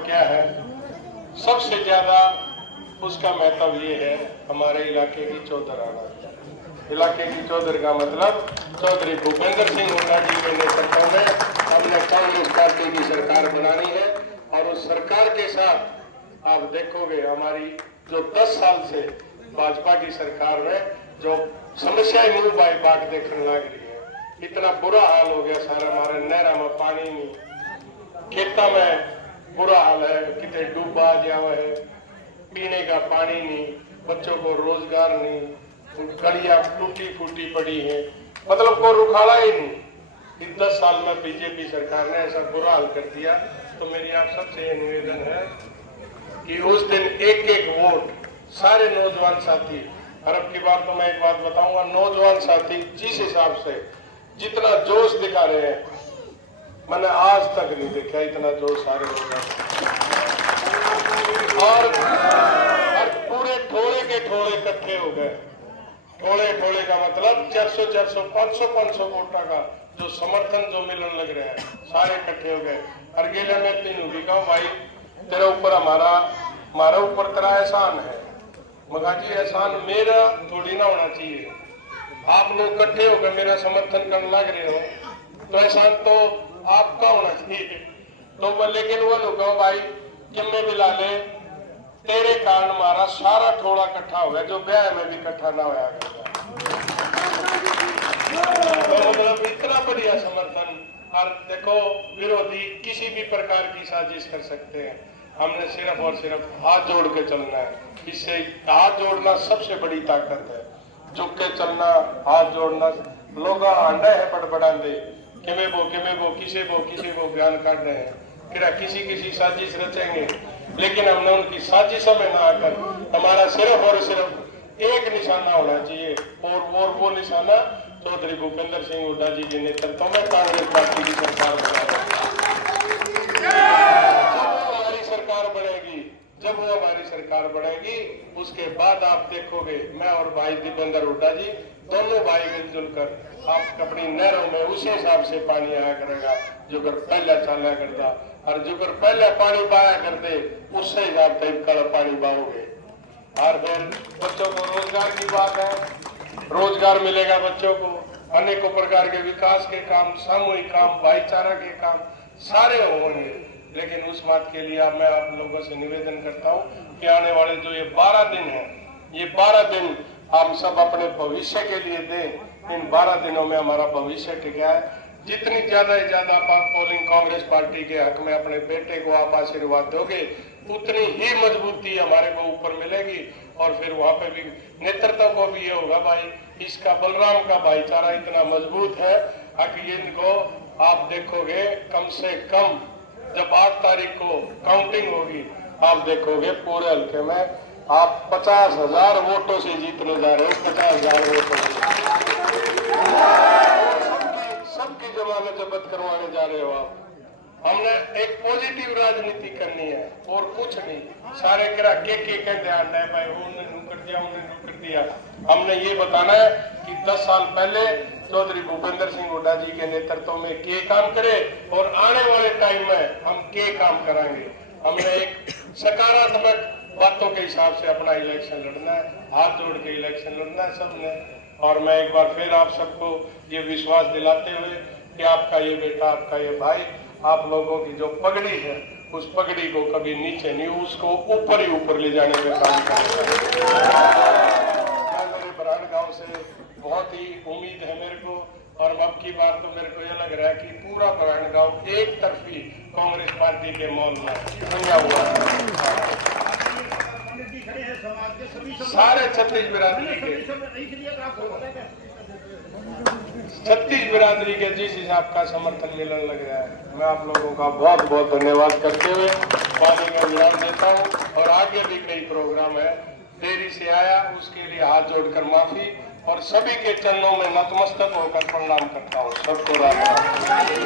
क्या है, सबसे ज्यादा उसका महत्व ये है हमारे इलाके की चौधराना। इलाके की चौधर का मतलब चौधरी भूपेंद्र सिंह हुड्डा जी के नेतृत्व में हमने कांग्रेस पार्टी की सरकार बनानी है। और उस सरकार के साथ आप देखोगे हमारी जो 10 साल से भाजपा की सरकार में जो समस्याएं मुंह बाई बाट देखने लग रही है, इतना बुरा हाल हो गया सारा, हमारे नहरा में पानी नहीं, खेता में बुरा हाल है, कितने डूबा जावा है, पीने का पानी नहीं, बच्चों को रोजगार नहीं, गलियां टूटी फूटी पड़ी है, मतलब को रुखाड़ा ही नहीं। इन 10 साल में बीजेपी सरकार ने ऐसा बुरा हाल कर दिया। तो मेरी आप सबसे ये निवेदन है कि उस दिन एक एक वोट सारे नौजवान साथी, और अब की बार तो मैं एक बात बताऊंगा, नौजवान साथी जिस हिसाब से जितना जोश दिखा रहे हैं, मैंने आज तक नहीं देखा इतना जोश सारे लोग। और पूरे ठोड़े के ठोड़े इकट्ठे हो गए। ठोड़े ठोड़े का मतलब 400 500 वोटा का जो समर्थन जो मिलने लग रहे हैं, सारे इकट्ठे हो गए। अर्गेला में तीन भी कहा भाई तेरे ऊपर हमारा ऊपर तेरा एहसान है। मगा जी एहसान मेरा थोड़ी ना होना चाहिए, आप लोग इकट्ठे होकर मेरा समर्थन करने लग रहे हो तो एहसान तो आपका होना चाहिए। तो लेकिन वो लोग भाई किम्मे मिला ले, तेरे कारण हमारा सारा ठोड़ा इकट्ठा हो गया, जो ब्याह में भी इकट्ठा ना होया गया। तो मतलब इतना बढ़िया समर्थन। और देखो विरोधी किसी भी प्रकार की साजिश कर सकते हैं, हमने सिर्फ और सिर्फ हाथ जोड़ के चलना है। इससे हाथ जोड़ना सबसे बड़ी ताकत है, झुक के चलना, हाथ जोड़ना। लोग आंडा है बड़बड़ांदे किमे वो किसी को बयान काट रहे हैं, फिर किसी साजिश रचेंगे, लेकिन हमने उनकी साजिशों में ना आकर हमारा सिर्फ और सिर्फ एक निशाना होना चाहिए, और वो निशाना चौधरी भूपेंद्र सिंह हुड्डा जी के नेतृत्व में कांग्रेस पार्टी की सरकार बनेगी। जब वो हमारी सरकार बनेगी उसके बाद आप देखोगे मैं और भाई दीपेंद्र हुड्डा जी दोनों भाई मिलजुल कर आप अपनी नहरों में उसी हिसाब से पानी आया करेगा जो कर पहले चला करता, और जो कर पहले पानी बहाया करते उससे हिसाब से कल पानी बहाओगे। और फिर बच्चों को रोजगार की बात है, रोजगार मिलेगा बच्चों को, अनेकों प्रकार के विकास के काम, सामूहिक काम, भाईचारा के काम सारे होंगे। लेकिन उस बात के लिए मैं आप लोगों से निवेदन करता हूँ कि आने वाले जो ये 12 दिन है, ये 12 दिन हम सब अपने भविष्य के लिए दें। इन 12 दिनों में हमारा भविष्य टिका है। जितनी ज्यादा से ज्यादा पोलिंग कांग्रेस पार्टी के हक में अपने बेटे को आप आशीर्वाद दोगे, उतनी ही मजबूती हमारे को ऊपर मिलेगी। और फिर वहां पे भी नेतृत्व को भी ये होगा भाई इसका बलराम का भाईचारा इतना मजबूत है कि इनको आप देखोगे कम से कम जब 8 तारीख को काउंटिंग होगी, आप देखोगे पूरे हल्के में आप 50,000 वोटों से जीतने जा रहे हो। 50,000 वोटों से सबकी जमानत जब्त करवाने जा रहे हो आप। हमने एक पॉजिटिव राजनीति करनी है और कुछ नहीं। सारे करा के कहते हैं भाई उन्होंने कर दिया। हमने ये बताना है कि 10 साल पहले चौधरी भूपेंद्र सिंह हुड्डा जी के नेतृत्व में के काम करे और आने वाले टाइम में हम के काम कराएंगे। हमने एक सकारात्मक बातों के हिसाब से अपना इलेक्शन लड़ना है, हाथ जोड़ के इलेक्शन लड़ना है सबने। और मैं एक बार फिर आप सबको ये विश्वास दिलाते हुए कि आपका ये बेटा, आपका ये भाई, आप लोगों की जो पगड़ी है उस पगड़ी को कभी नीचे नहीं, उसको ऊपर ही ऊपर ले जाने का काम करेगा। मेरे बराड़ गांव से बहुत ही उम्मीद है मेरे को, और अब की बार तो मेरे को ये लग रहा है कि पूरा बराड़ गांव एक तरफी कांग्रेस पार्टी के मौल में संगा हुआ है। सारे 36 बिरादरी के जिस हिसाब का समर्थन मिलने लग रहा है, मैं आप लोगों का बहुत बहुत धन्यवाद करते हुए वाणी का विराम देता हूँ। और आगे भी कई प्रोग्राम है, देरी से आया उसके लिए हाथ जोड़कर माफी, और सभी के चरणों में नतमस्तक होकर प्रणाम करता हूँ। सबको राम राम।